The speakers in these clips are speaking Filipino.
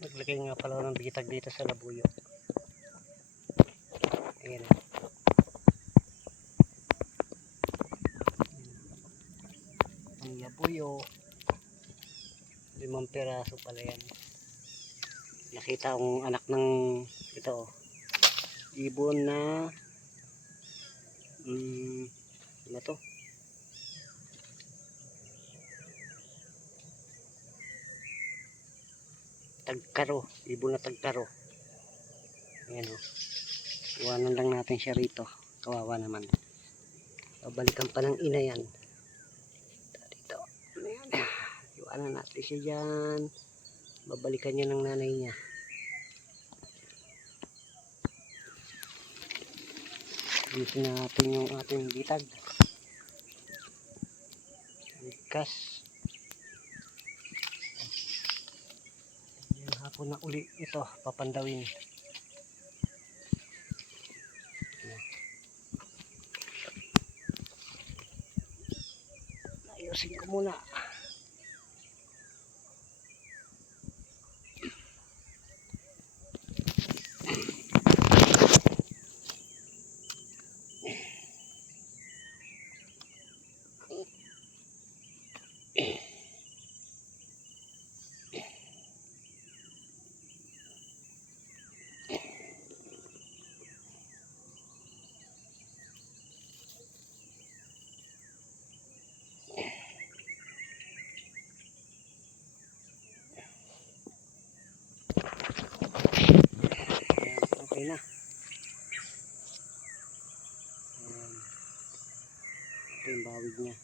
Naglagay nga pala ng bitag dito sa labuyo. Ayan. Ang labuyo. 5 piraso pala yan. Nakita kong anak ng ito. Ibon na ano to? Tagkaro, ibon na tagkaro. Ayan o. Iwanan lang natin siya rito. Kawawa naman. Babalikan pa ng ina yan. Dito. Ayan. Iwanan natin siya dyan. Babalikan niya ng nanay niya. Dito natin yung ating bitag. Likas. Hapon na uli ito papandawin. Ayusin ko muna. Okay na. Ito yung bawig niya.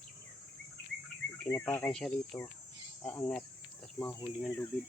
Pag kinapakan siya rito, aangat, tapos mahuli ng lubid.